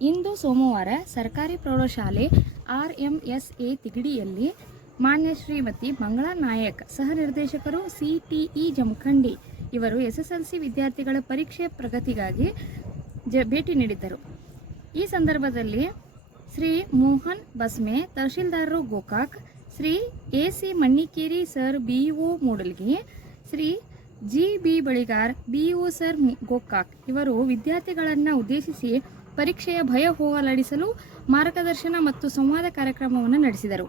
ಇಂದು ಸೋಮವಾರ ಸರ್ಕಾರಿ ಪ್ರೌಢಶಾಲೆ ಆರ್ ಎಂ ಎಸ್ ಎ ತಿಗಡಿಯಲ್ಲಿ ಮಾನ್ಯ ಶ್ರೀಮತಿ ಮಂಗಳಾ ನಾಯಕ್ ಸಹ ನಿರ್ದೇಶಕರು ಸಿಟಿಇ ಜಮಖಂಡಿ ಇವರು ಎಸ್ಎಸ್ಎಲ್ಸಿ ವಿದ್ಯಾರ್ಥಿಗಳ ಪರೀಕ್ಷೆ ಪ್ರಗತಿಗಾಗಿ ಜ, ಭೇಟಿ ನೀಡಿದ್ದರು. ಈ ಸಂದರ್ಭದಲ್ಲಿ Shri Mohan Basme ತಹಶೀಲ್ದಾರರು Gokak, Shri A C Mannikeri sir B BEO Mudalgi, Shri G B Baligar BEO sir Gokak ಇವರು ವಿದ್ಯಾರ್ಥಿಗಳನ್ನು ಉದ್ದೇಶಿಸಿ ಪರೀಕ್ಷೆಯ ಭಯ ಹೋಗಲಾಡಿಸಲು ಮಾರ್ಗದರ್ಶನ ಮತ್ತು ಸಂವಾದ ಕಾರ್ಯಕ್ರಮವನ್ನು ನಡೆಸಿದರು.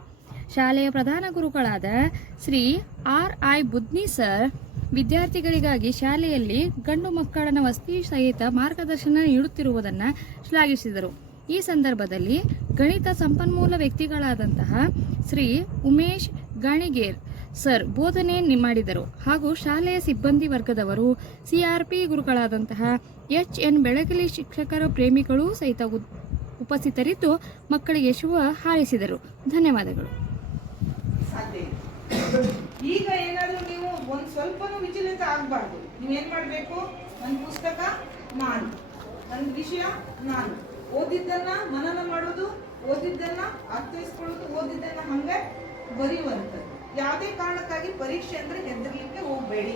ಶಾಲೆಯ ಪ್ರಧಾನ ಗುರುಗಳಾದ Shri R I Budni sir ವಿದ್ಯಾರ್ಥಿಗಳಿಗಾಗಿ ಶಾಲೆಯಲ್ಲಿ ಗಂಡು ಮಕ್ಕಳನ್ನ ವಸತಿ ಸಹಿತ ಮಾರ್ಗದರ್ಶನ ನೀಡುತ್ತಿರುವುದನ್ನು ಶ್ಲಾಘಿಸಿದರು. ಈ ಸಂದರ್ಭದಲ್ಲಿ ಗಣಿತ ಸಂಪನ್ಮೂಲ ವ್ಯಕ್ತಿಗಳಾದಂತಹ ಶ್ರೀ ಉಮೇಶ್ ಗಾಣಿಗೇರ್ ಸರ್, ಬೋಧನೆ ಮಾಡಿದರು ಹಾಗೂ ಶಾಲೆಯ ಸಿಬ್ಬಂದಿ ವರ್ಗದವರು ಸಿಆರ್ಪಿ ಗುರುಗಳಾದಂತಹ ಎಚ್ ಎನ್ ಬೆಳಗಲಿ ಶಿಕ್ಷಕರ ಪ್ರೇಮಿಗಳು ಸಹಿತ ಉಪಸ್ಥಿತರಿದ್ದು ಮಕ್ಕಳಿಗೆ ಶುಭ ಹಾರೈಸಿದರು. ಧನ್ಯವಾದಗಳು. ಈಗ ಏನಾದರೂ ನೀವು ಒಂದು ಸ್ವಲ್ಪನೂ ವಿಚಲಿತ ಆಗಬಾರ್ದು. ನೀವೇನು ಮಾಡಬೇಕು? ನನ್ನ ಪುಸ್ತಕ, ನಾನು. ನನ್ನ ವಿಷಯ, ನಾನು. ಓದಿದ್ದನ್ನ ಮನನ ಮಾಡೋದು, ಓದಿದ್ದನ್ನ ಅರ್ಥೈಸ್ಕೊಳ್ಳೋದು, ಓದಿದ್ದನ್ನ ಹಂಗೆ ಬರೆಯುವಂಥದ್ದು. ಯಾವುದೇ ಕಾರಣಕ್ಕಾಗಿ ಪರೀಕ್ಷೆ ಅಂದ್ರೆ ಹೆದರ್ಲಿಕ್ಕೆ ಹೋಗ್ಬೇಡಿ.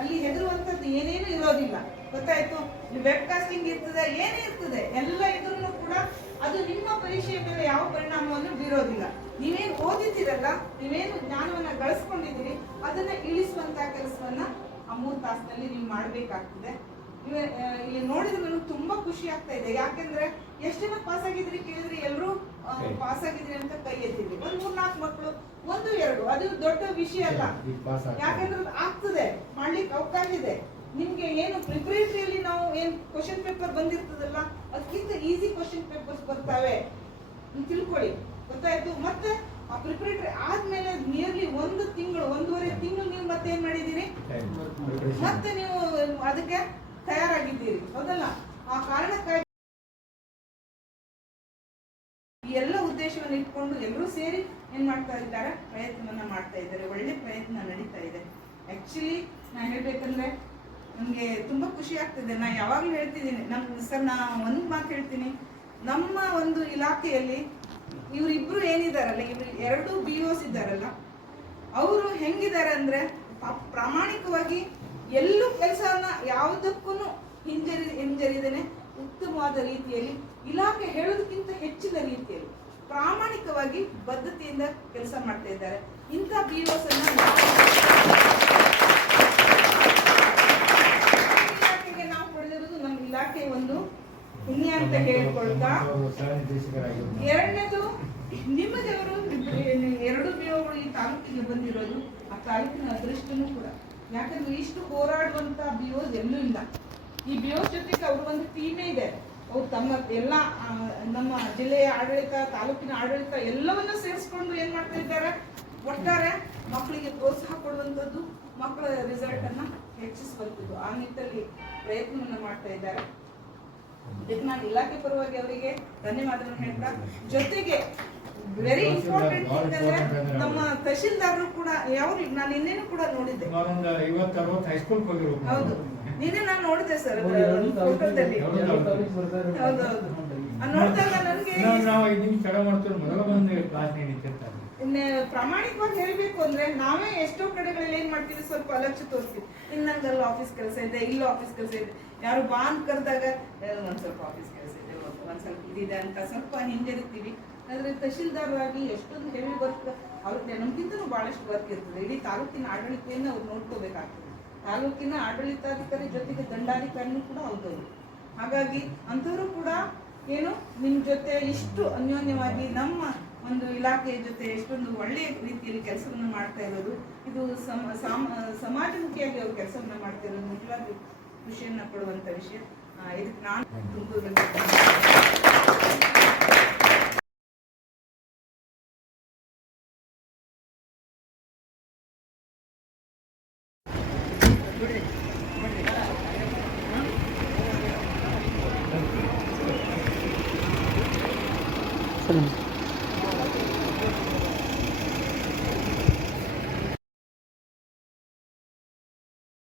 ಅಲ್ಲಿ ಹೆದರುವಂಥದ್ದು ಏನೇನು ಇರೋದಿಲ್ಲ. ಗೊತ್ತಾಯ್ತು? ವೆಬ್ ಕಾಸ್ಟಿಂಗ್ ಇರ್ತದೆ ಏನೇ ಇರ್ತದೆ ಎಲ್ಲ ಇದ್ರೂ ಕೂಡ ಅದು ನಿಮ್ಮ ಪರೀಕ್ಷೆಯ ಮೇಲೆ ಯಾವ ಪರಿಣಾಮವನ್ನು ಬೀರೋದಿಲ್ಲ. ನೀವೇನು ಓದಿದ್ದೀರಲ್ಲ ನೀವೇನು ಜ್ಞಾನವನ್ನ ಗಳಿಸ್ಕೊಂಡಿದ್ದೀರಿ ಅದನ್ನ ಇಳಿಸುವಂತ ಕೆಲಸವನ್ನ ಆ ಮೂರು ತಾಸಿನಲ್ಲಿ ನೀವು ಮಾಡಬೇಕಾಗ್ತದೆ. ಇಲ್ಲಿ ನೋಡಿದ್ರೆ ನನಗೆ ತುಂಬಾ ಖುಷಿ ಆಗ್ತಾ ಇದೆ. ಯಾಕೆಂದ್ರೆ ಎಷ್ಟು ಜನ ಪಾಸ್ ಆಗಿದ್ರಿ ಕೇಳಿದ್ರೆ ಎಲ್ಲರೂ ಪಾಸ್ ಆಗಿದ್ರಿ ಅಂತ ಕೈ ಎತ್ತಿದ್ರಿ. ಒಂದು ಮೂರ್ನಾಲ್ಕು ಮಕ್ಕಳು ಒಂದು ಎರಡು. ಅದು ದೊಡ್ಡ ವಿಷಯ ಅಲ್ಲ. ಯಾಕಂದ್ರೆ ಆಗ್ತದೆ. ಮಾಡ್ಲಿಕ್ಕೆ ಅವಕಾಶ ಇದೆ ನಿಮ್ಗೆ ಏನು ಪ್ರಿಪರೇಟರಿಯಲ್ಲಿ ನಾವು ಏನ್ ಕ್ವಶನ್ ಪೇಪರ್ ಬಂದಿರ್ತದಲ್ಲ ಅದಕ್ಕಿಂತ ಈಸಿ ಕ್ವಶನ್ ಪೇಪರ್ಸ್ ಬರ್ತಾವೆ. ತಿಳ್ಕೊಳ್ಳಿ. ಗೊತ್ತಾಯ್ತು? ಮತ್ತೆ ಆ ಪ್ರಿಪರೇಟರಿ ಆದ್ಮೇಲೆ ನಿಯರ್ಲಿ ಒಂದು ತಿಂಗಳು ಒಂದೂವರೆ ತಿಂಗಳು ನೀವು ಮತ್ತೆ ಏನ್ ಮಾಡಿದೀರಿ ಮತ್ತೆ ನೀವು ಅದಕ್ಕೆ ತಯಾರಾಗಿದ್ದೀರಿ. ಹೌದಲ್ಲ? ಆ ಕಾರಣಕ್ಕಾಗಿ ಉದ್ದೇಶವನ್ನು ಇಟ್ಕೊಂಡು ಎಲ್ಲರೂ ಸೇರಿ ಏನ್ ಮಾಡ್ತಾ ಇದ್ದಾರೆ? ಪ್ರಯತ್ನವನ್ನ ಮಾಡ್ತಾ ಇದ್ದಾರೆ. ಒಳ್ಳೆ ಪ್ರಯತ್ನ ನಡೀತಾ ಇದೆ. ಆಕ್ಚುಲಿ ನಾ ಹೇಳ್ಬೇಕಂದ್ರೆ ನನಗೆ ತುಂಬಾ ಖುಷಿ ಆಗ್ತಿದೆ. ನಾ ಯಾವಾಗ್ಲೂ ಹೇಳ್ತಿದ್ದೀನಿ ನಮ್ಮ ಸರ್, ನಾ ಒಂದು ಮಾತು ಹೇಳ್ತೀನಿ. ನಮ್ಮ ಒಂದು ಇಲಾಖೆಯಲ್ಲಿ ಇವರಿಬ್ರು ಏನಿದಾರಲ್ಲ, ಇವ್ರು ಎರಡು ಬಿ ಓಸ್ ಇದ್ದಾರಲ್ಲ, ಅವರು ಹೆಂಗಿದ್ದಾರೆ ಅಂದ್ರೆ ಪ್ರಾಮಾಣಿಕವಾಗಿ ಎಲ್ಲೂ ಕೆಲಸವನ್ನ ಯಾವುದಕ್ಕೂ ಹಿಂಜರಿ ಹಿಂಜರಿದೇನೆ ಉತ್ತಮವಾದ ರೀತಿಯಲ್ಲಿ ಇಲಾಖೆ ಹೇಳೋದಕ್ಕಿಂತ ಹೆಚ್ಚಿನ ರೀತಿಯಲ್ಲಿ ಪ್ರಾಮಾಣಿಕವಾಗಿ ಬದ್ಧತೆಯಿಂದ ಕೆಲಸ ಮಾಡ್ತಾ ಇದ್ದಾರೆ. ಇಂಥ ಬಿ ಇಲಾಖೆಗೆ ನಾವು ಪಡೆದಿರೋದು ನಮ್ಮ ಇಲಾಖೆ ಒಂದು ಪುಣ್ಯ ಅಂತ ಹೇಳ್ಕೊಳ್ತಾ ಎರಡನೇದು ನಿಮಗೆ ಅವರು ಎರಡು ಬಿಒಗಳು ಈ ತಾಲೂಕಿಗೆ ಬಂದಿರೋದು ಆ ತಾಲೂಕಿನ ಅದೃಷ್ಟನೂ ಕೂಡ. ಯಾಕಂದ್ರೆ ಇಷ್ಟು ಹೋರಾಡುವಂತ ಬಿಒಸ್ ಎಲ್ಲೂ ಇಲ್ಲ. ಈ ಬಿಒಸ್ ಜೊತೆಗೆ ಅವ್ರ ಒಂದು ಟೀಮೇ ಇದೆ ಅವ್ರು ತಮ್ಮ ಎಲ್ಲ ನಮ್ಮ ಜಿಲ್ಲೆಯ ಆಡಳಿತ ತಾಲೂಕಿನ ಆಡಳಿತ ಎಲ್ಲವನ್ನ ಸೇರಿಸ್ಕೊಂಡು ಏನ್ ಮಾಡ್ತಾ ಇದ್ದಾರೆ? ಒಟ್ಟಾರೆ ಮಕ್ಕಳಿಗೆ ಪ್ರೋತ್ಸಾಹ ಕೊಡುವಂಥದ್ದು ಮಕ್ಕಳ ರಿಸಲ್ಟ್ ಅನ್ನ ಹೆಚ್ಚಿಸುವಂಥದ್ದು ಆ ನಿಟ್ಟಲ್ಲಿ ಪ್ರಯತ್ನವನ್ನ ಮಾಡ್ತಾ ಇದ್ದಾರೆ. ಇದಕ್ಕೆ ನಾನು ಇಲಾಖೆ ಪರವಾಗಿ ಅವರಿಗೆ ಧನ್ಯವಾದವನ್ನು ಹೇಳ್ತಾ ಜೊತೆಗೆ ವೆರಿ ಇಂಪಾರ್ಟೆಂಟ್ ಅಂತಂದ್ರೆ ನಮ್ಮ ತಹಶೀಲ್ದಾರರು ಕೂಡ ಯಾವ ನಾನು ಇನ್ನೇನು ಕೂಡ ನೋಡಿದ್ದೆ. ಹೌದು. ನಿನ್ನೆ ನಾನು ನೋಡಿದೆ ಸರ್ ಫೋಟೋದಲ್ಲಿ ಹೌದೌದು ಅದ್ ನೋಡಿದಾಗ ನನಗೆ ನಾವು ನಾವು ಐದು ನಿಮಿಷ ತಡ ಮಾಡ್ತೀವಿ ಮೊದಲ ಬಂದು ಕ್ಲಾಸ್ ನಿಂತಿರ್ತಾರೆ ಇನ್ನು ಪ್ರಾಮಾಣಿಕವಾಗಿ ಹೇಳ್ಬೇಕು ಅಂದ್ರೆ ನಾವೇ ಎಷ್ಟೋ ಕಡೆಗಳಲ್ಲಿ ಏನ್ ಮಾಡ್ತೀವಿ ಸ್ವಲ್ಪ ಅಲಕ್ಷ್ಯ ತೋರಿಸ್ತೀವಿ ಇನ್ನು ನನ್ಗೆ ಅಲ್ಲಿ ಆಫೀಸ್ ಕೆಲಸ ಇದೆ ಇಲ್ಲಿ ಆಫೀಸ್ ಕೆಲಸ ಇದೆ. ಯಾರು ಬಾ ಅಂತ ಕರೆದಾಗ ಒಂದ್ ಸ್ವಲ್ಪ ಆಫೀಸ್ ಕೆಲಸ ಇದೆ ಒಂದ್ ಸ್ವಲ್ಪ ಇದಿದೆ ಅಂತ ಸ್ವಲ್ಪ ಹಿಂಜರಿತೀವಿ ಆದ್ರೆ ತಹಶೀಲ್ದಾರರಾಗಿ ಎಷ್ಟೊಂದು ಹೆವಿ ವರ್ಕ್ ಅವ್ರಿಗೆ ನಮ್ಗಿಂತನೂ ಬಹಳಷ್ಟು ವರ್ಕ್ ಇರ್ತದೆ. ಇಡೀ ತಾಲೂಕಿನ ಆಡಳಿತೆಯನ್ನು ಅವ್ರು ನೋಡ್ಕೋಬೇಕಾಗ್ತದೆ. ತಾಲೂಕಿನ ಆಡಳಿತಾಧಿಕಾರಿ ಜೊತೆಗೆ ದಂಡಾಧಿಕಾರಿನೂ ಕೂಡ ಹೌದವರು ಹಾಗಾಗಿ ಅಂಥವರು ಕೂಡ ಏನು ನಿಮ್ಮ ಜೊತೆ ಇಷ್ಟು ಅನ್ಯೋನ್ಯವಾಗಿ ನಮ್ಮ ಒಂದು ಇಲಾಖೆಯ ಜೊತೆ ಎಷ್ಟೊಂದು ಒಳ್ಳೆಯ ರೀತಿಯಲ್ಲಿ ಕೆಲಸವನ್ನು ಮಾಡ್ತಾ ಇರೋದು, ಇದು ಸಮ, ಸಾಮ- ಸಮಾಜಮುಖಿಯಾಗಿ ಅವರು ಕೆಲಸವನ್ನು ಮಾಡ್ತಾ ಇರೋದು ನಿಜವಾಗ್ಲೂ ಖುಷಿಯನ್ನು ಕೊಡುವಂಥ ವಿಷಯ. ಇದಕ್ಕೆ ನಾನು 사장님.